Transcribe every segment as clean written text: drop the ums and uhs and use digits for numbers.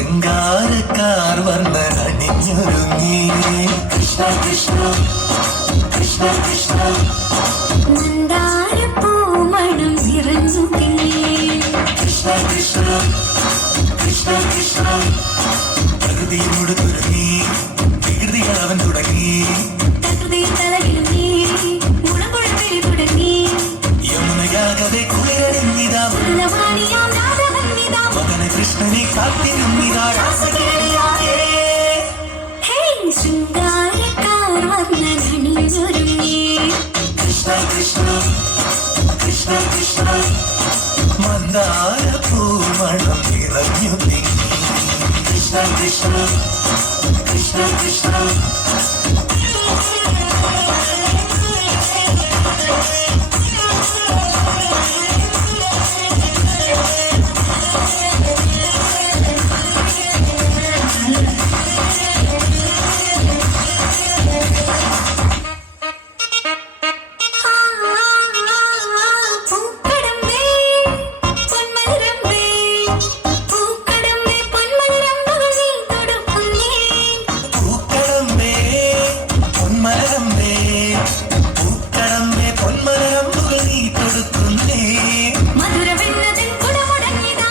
ശൃംഗാരക്കാർ വന്ന് അണിഞ്ഞൊരുങ്ങി കൃഷ്ണ കൃഷ്ണ കൃഷ്ണ കൃഷ്ണ മന്ദാരപ്പൂമണം നിറഞ്ഞു കൃഷ്ണ കൃഷ്ണ കൃഷ്ണ കൃഷ്ണ പ്രകൃതിയോട് തുറങ്ങി വികൃതികൾ അവൻ തുടങ്ങി യമുനയാകവെ കുളിരണിഞ്ഞിതാ മകന കൃഷ്ണനെ കാത്തിരുന്നിതാ രാസകേളിയായേ ശൃംഗാരക്കാർ വന്നണിഞ്ഞൊരുങ്ങി കൃഷ്ണ കൃഷ്ണ കൃഷ്ണ കൃഷ്ണ മന്ദാരപ്പൂമണം നിറഞ്ഞു തിങ്ങി കൃഷ്ണ കൃഷ്ണ കൃഷ്ണ കൃഷ്ണ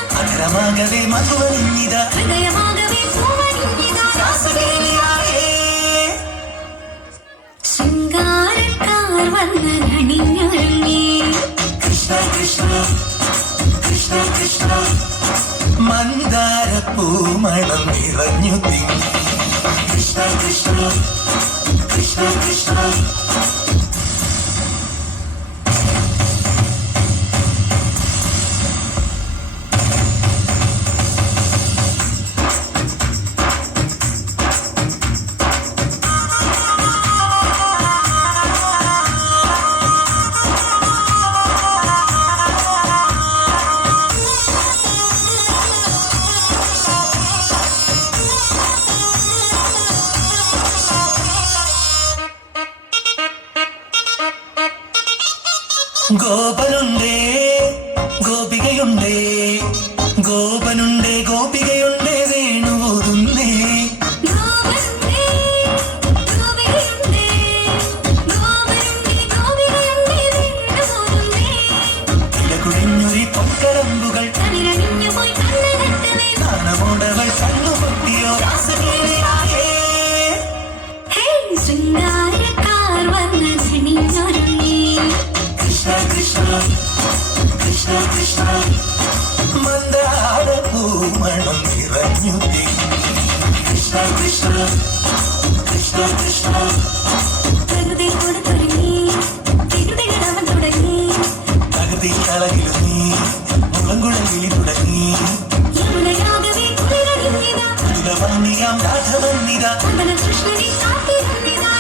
മധുരമാകവേ മധുവനിഞ്ഞിത ഹൃദയമാകവേ ശൃംഗാരക്കാർ വന്നണിഞ്ഞൊരുങ്ങി കൃഷ്ണ കൃഷ്ണ കൃഷ്ണ കൃഷ്ണ മന്ദാരപ്പൂമണം നിറഞ്ഞു തിങ്ങി കൃഷ്ണ കൃഷ്ണ കൃഷ്ണ കൃഷ്ണ ഗോപനുണ്ടേ ഗോപികയുണ്ടേ ഗോപനുണ്ടേ ഗോപികയുണ്ടേ വേണുപോതുന്നേ ഇലകുഴിഞ്ഞൊരി പൊൻകരമ്പുകൾ നാണമോടവൾ കണ്ണുപൊട്ടിയോ രാസകേളിയായേ ശൃംഗാരക്കാർ വന്നണിഞ്ഞൊരുങ്ങി കൃഷ്ണ കൃഷ്ണ കൃഷ്ണ കൃഷ്ണ മന്ദാരപ്പൂമണം നിറഞ്ഞു തിങ്ങി കൃഷ്ണ കൃഷ്ണ കൃഷ്ണ കൃഷ്ണ പ്രകൃതിയോട് തുടങ്ങി വികൃതികളവൻ തുടങ്ങി പ്രകൃതി കളകിലുങ്ങി മുളങ്കുഴൽ വിളി തുടങ്ങി യമുനയാകവേ കുളിരണിഞ്ഞിതാ മധുരവാണിയാം രാഘവന്നിത കൃഷ്ണനെ കാത്തിരുന്നിതാ